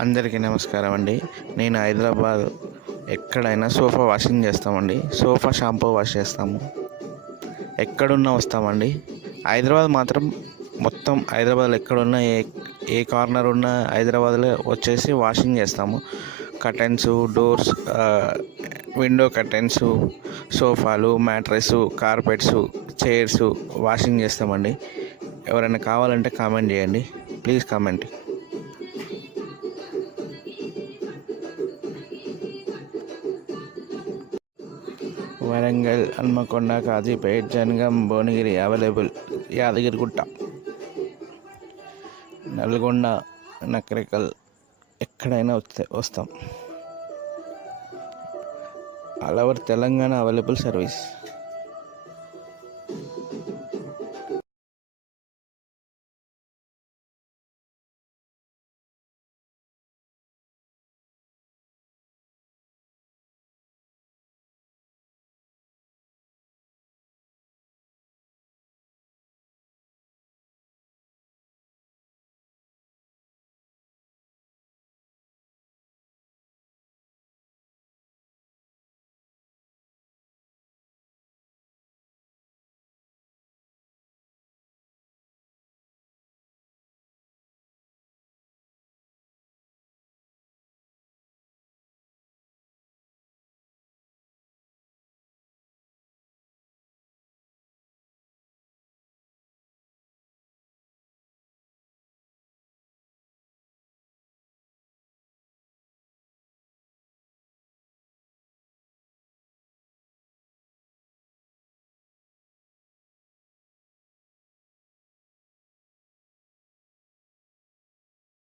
అందరికీ నమస్కారం అండి. నేను హైదరాబాద్ ఎక్కడైనా సోఫా వాషింగ్ చేస్తామండి. సోఫా షాంపూ వాష్ చేస్తాము. ఎక్కడున్నా వస్తామండి. హైదరాబాద్ మాత్రం మొత్తం హైదరాబాద్లో ఎక్కడున్నా ఏ కార్నర్ ఉన్నా హైదరాబాద్లో వచ్చేసి వాషింగ్ చేస్తాము. కర్టెన్స్, డోర్స్, విండో కర్టెన్స్, సోఫాలు, మ్యాట్రెస్, కార్పెట్స్, చైర్స్ వాషింగ్ చేస్తామండి. ఎవరైనా కావాలంటే కామెంట్ చేయండి. Please comment. వరంగల్, హన్మకొండ, కాజీపేట్, జనగాం, భువనగిరి అవైలబుల్. యాదగిరిగుట్ట, నల్గొండ, నకరికల్ ఎక్కడైనా వస్తాం. All over Telangana available service.